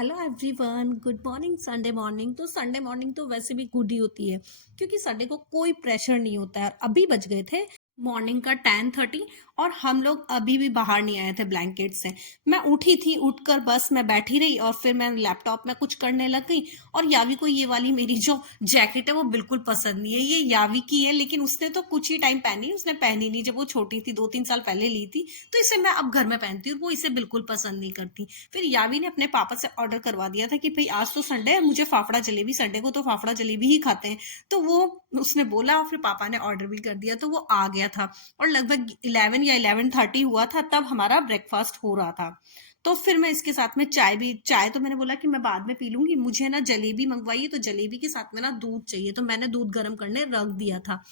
Hello everyone, good morning. Sunday morning तो वैसे भी गुड ही होती है क्योंकि संडे को कोई प्रेशर नहीं होता है। अभी बज गए थे मॉर्निंग का 10:30 और हम लोग अभी भी बाहर नहीं आए थे ब्लैंकेट से। मैं उठी थी, उठकर बस मैं बैठी रही और फिर मैं लैपटॉप में कुछ करने लग गई। और यावी को ये वाली मेरी जो जैकेट है वो बिल्कुल पसंद नहीं है। ये यावी की है लेकिन उसने तो कुछ ही टाइम पहनी, उसने पहनी नहीं जब वो छोटी थी, 2-3 साल पहले ली थी। तो इसे मैं अब घर में पहनती हूँ, वो इसे बिल्कुल पसंद नहीं करती। फिर यावी ने अपने पापा से ऑर्डर करवा दिया था कि भाई आज तो संडे है, मुझे फाफड़ा जलेबी, संडे को तो फाफड़ा जलेबी ही खाते हैं। तो वो उसने बोला और फिर पापा ने ऑर्डर भी कर दिया, तो वो आ गया था। और लगभग 11 या 11:30 हुआ था तब हमारा ब्रेकफास्ट हो रहा था। तो फिर मैं इसके साथ में चाय तो मैंने बोला कि मैं बाद में पी लूंगी, मुझे ना जलेबी मंगवाई है तो जलेबी के साथ में ना दूध चाहिए, तो मैंने दूध गर्म करने रख दिया था।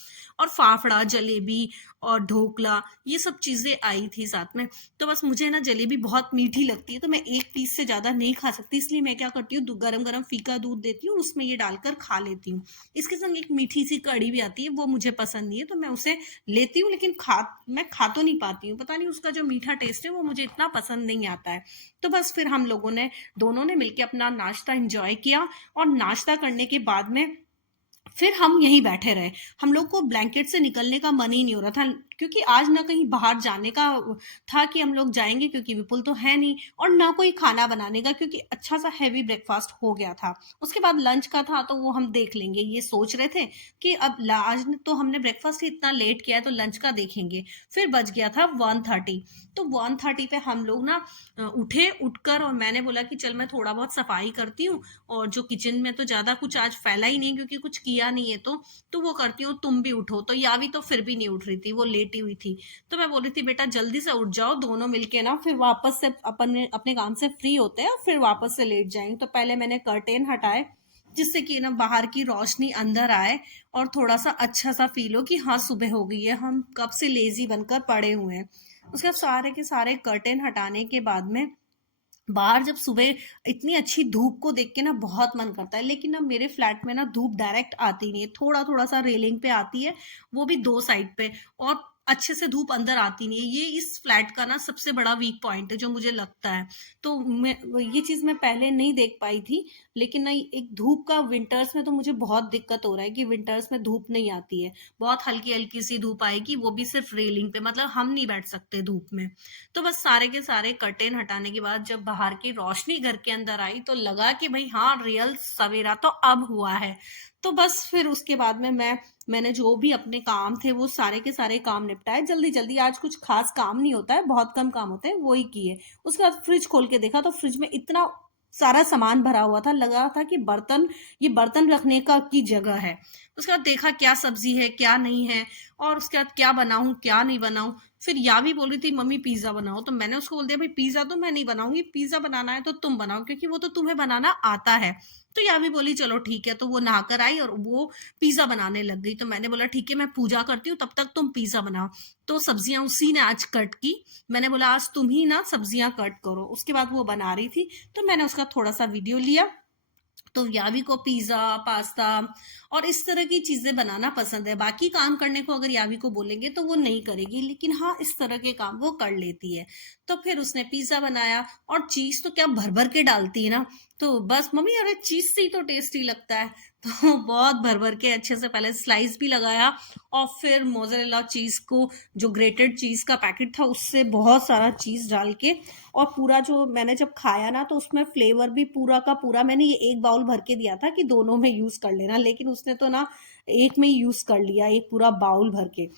और फाफड़ा, जलेबी और ढोकला, ये सब चीजें आई थी साथ में। तो बस मुझे ना जलेबी बहुत मीठी लगती है तो मैं एक पीस से ज्यादा नहीं खा सकती, इसलिए मैं क्या करती हूँ, गरम गरम फीका दूध देती हूँ, उसमें ये डालकर खा लेती हूँ। इसके संग एक मीठी सी कड़ी भी आती है, वो मुझे पसंद नहीं है तो मैं उसे लेती हूँ, लेकिन मैं खा तो नहीं पाती हूँ, पता नहीं उसका जो मीठा टेस्ट है वो मुझे इतना पसंद नहीं आता है। तो बस फिर हम लोगों ने दोनों ने मिलकर अपना नाश्ता एंजॉय किया। और नाश्ता करने के बाद में फिर हम यहीं बैठे रहे। हम लोग को ब्लैंकेट से निकलने का मन ही नहीं हो रहा था क्योंकि आज ना कहीं बाहर जाने का था कि हम लोग जाएंगे, क्योंकि विपुल तो है नहीं, और ना कोई खाना बनाने का क्योंकि अच्छा सा हैवी ब्रेकफास्ट हो गया था। उसके बाद लंच का था तो वो हम देख लेंगे, ये सोच रहे थे कि अब आज तो हमने ब्रेकफास्ट ही इतना लेट किया है तो लंच का देखेंगे। फिर बज गया था 1:30। तो 1:30 पे हम लोग ना उठे, उठकर और मैंने बोला कि चल मैं थोड़ा बहुत सफाई करती हूँ, और जो किचन में तो ज्यादा कुछ आज फैला ही नहीं क्योंकि कुछ किया नहीं है तो वो करती हूँ, तुम भी उठो। तो यावी तो फिर भी नहीं उठ रही थी, वो लेटी हुई थी। तो मैं बोली थी बेटा जल्दी से उठ जाओ, दोनों मिलके ना फिर वापस से अपने अपने काम से फ्री होते हैं और फिर वापस से लेट जाएंगे। तो पहले मैंने कर्टेन हटाए जिससे कि ना बाहर की रोशनी अंदर आए और थोड़ा सा अच्छा सा फील हो कि हाँ सुबह हो गई है, हम कब से लेजी बनकर पड़े हुए हैं। उसके बाद सारे के सारे कर्टेन हटाने के बाद में बाहर जब सुबह इतनी अच्छी धूप को देख के ना बहुत मन करता है, लेकिन ना मेरे फ्लैट में ना धूप डायरेक्ट आती नहीं है, थोड़ा थोड़ा सा रेलिंग पे आती है, वो भी दो साइड पे। और अच्छे से धूप अंदर आती नहीं है, ये इस फ्लैट का ना सबसे बड़ा वीक पॉइंट है जो मुझे लगता है। तो मैं ये चीज मैं पहले नहीं देख पाई थी, लेकिन ना एक धूप का विंटर्स में तो मुझे बहुत दिक्कत हो रहा है कि विंटर्स में धूप नहीं आती है, बहुत हल्की हल्की सी धूप आएगी, वो भी सिर्फ रेलिंग पे, मतलब हम नहीं बैठ सकते धूप में। तो बस सारे के सारे कर्टेन हटाने के बाद जब बाहर की रोशनी घर के अंदर आई तो लगा कि भाई हाँ, रियल सवेरा तो अब हुआ है। तो बस फिर उसके बाद में मैंने जो भी अपने काम थे वो सारे के सारे काम निपटाए जल्दी जल्दी। आज कुछ खास काम नहीं होता है, बहुत कम काम होते हैं, वो ही किए। उसके बाद फ्रिज खोल के देखा तो फ्रिज में इतना सारा सामान भरा हुआ था, लगा था कि ये बर्तन रखने का की जगह है। उसके बाद देखा क्या सब्जी है क्या नहीं है, और उसके बाद क्या बनाऊं क्या नहीं बनाऊं। फिर यावी बोल रही थी मम्मी पिज्जा बनाओ, तो मैंने उसको बोल दिया भाई पिज्जा तो मैं नहीं बनाऊंगी, पिज्जा बनाना है तो तुम बनाओ क्योंकि वो तो तुम्हें बनाना आता है। तो यावी बोली चलो ठीक है, तो वो नहाकर आई और वो पिज्जा बनाने लग गई। तो मैंने बोला ठीक है मैं पूजा करती हूँ, तब तक तुम पिज्जा बनाओ। तो सब्जियां उसी ने आज कट की, मैंने बोला आज तुम ही ना सब्जियां कट करो। उसके बाद वो बना रही थी तो मैंने उसका थोड़ा सा वीडियो लिया। तो यावी को पिज्जा, पास्ता और इस तरह की चीजें बनाना पसंद है। बाकी काम करने को अगर यावी को बोलेंगे तो वो नहीं करेगी, लेकिन हाँ इस तरह के काम वो कर लेती है। तो फिर उसने पिज्जा बनाया और चीज तो क्या भर भर के डालती है ना। तो बस मम्मी अरे चीज से ही तो टेस्टी लगता है। तो बहुत भर भर के अच्छे से पहले स्लाइस भी लगाया और फिर मोज़रेला चीज को, जो ग्रेटेड चीज का पैकेट था उससे बहुत सारा चीज डाल के, और पूरा जो मैंने जब खाया ना तो उसमें फ्लेवर भी पूरा का पूरा, मैंने ये एक बाउल भर के दिया था कि दोनों में यूज कर लेना, लेकिन उसने तो ना एक में ही यूज कर लिया, एक पूरा बाउल भर के।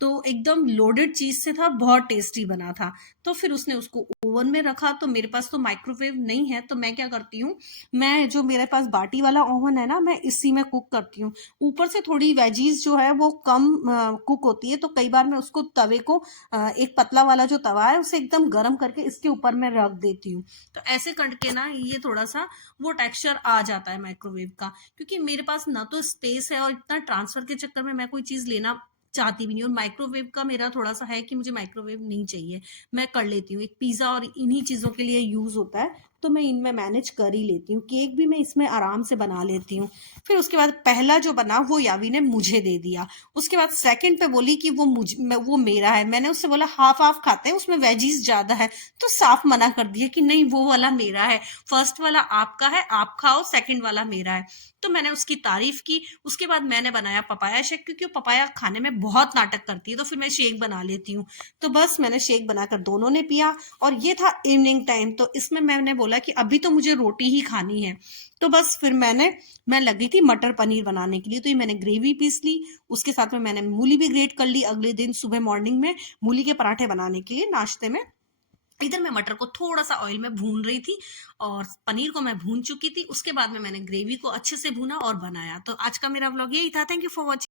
तो एकदम लोडेड चीज से था, बहुत टेस्टी बना था। तो फिर उसने उसको ओवन में रखा। तो मेरे पास तो माइक्रोवेव नहीं है तो मैं क्या करती हूँ, मैं जो मेरे पास बाटी वाला ओवन है ना, मैं इसी में कुक करती हूँ। ऊपर से थोड़ी वेजीज जो है वो कम कुक होती है, तो कई बार मैं उसको तवे को एक पतला वाला जो तवा है उसे एकदम गर्म करके इसके ऊपर मैं रख देती हूँ। तो ऐसे करके ना ये थोड़ा सा वो टेक्सचर आ जाता है माइक्रोवेव का, क्योंकि मेरे पास ना तो स्पेस है और इतना ट्रांसफर के चक्कर में मैं कोई चीज लेना चाहती भी नहीं। और माइक्रोवेव का मेरा थोड़ा सा है कि मुझे माइक्रोवेव नहीं चाहिए, मैं कर लेती हूँ। एक पिज्जा और इन्हीं चीजों के लिए यूज होता है, तो मैं इनमें मैनेज कर ही लेती हूँ। केक भी मैं इसमें आराम से बना लेती हूँ। फिर उसके बाद पहला जो बना वो यावी ने मुझे दे दिया। उसके बाद सेकंड पे बोली कि वो मेरा है। मैंने उससे बोला हाफ हाफ खाते हैं, उसमें वेजीज ज्यादा है। तो साफ मना कर दिया कि नहीं, वो वाला मेरा है, फर्स्ट वाला आपका है, आप खाओ, सेकंड वाला मेरा है। तो मैंने उसकी तारीफ की। उसके बाद मैंने बनाया पपाया शेक, क्योंकि वो पपाया खाने में बहुत नाटक करती है, तो फिर मैं शेक बना लेती हूँ। तो बस मैंने शेक बनाकर दोनों ने पिया। और ये था इवनिंग टाइम, तो इसमें मैंने बोला कि अभी तो मुझे रोटी ही खानी है। तो बस फिर मैं लगी थी मटर पनीर बनाने के लिए। तो ये मैंने ग्रेवी पीस ली, उसके साथ में मैंने मूली भी ग्रेट कर ली अगले दिन सुबह मॉर्निंग में मूली के पराठे बनाने के लिए नाश्ते में। इधर मैं मटर को थोड़ा सा ऑयल में भून रही थी और पनीर को मैं भून चुकी थी। उसके बाद में मैंने ग्रेवी को अच्छे से भूना और बनाया। तो आज का मेरा व्लॉग यही था। Thank you for watching.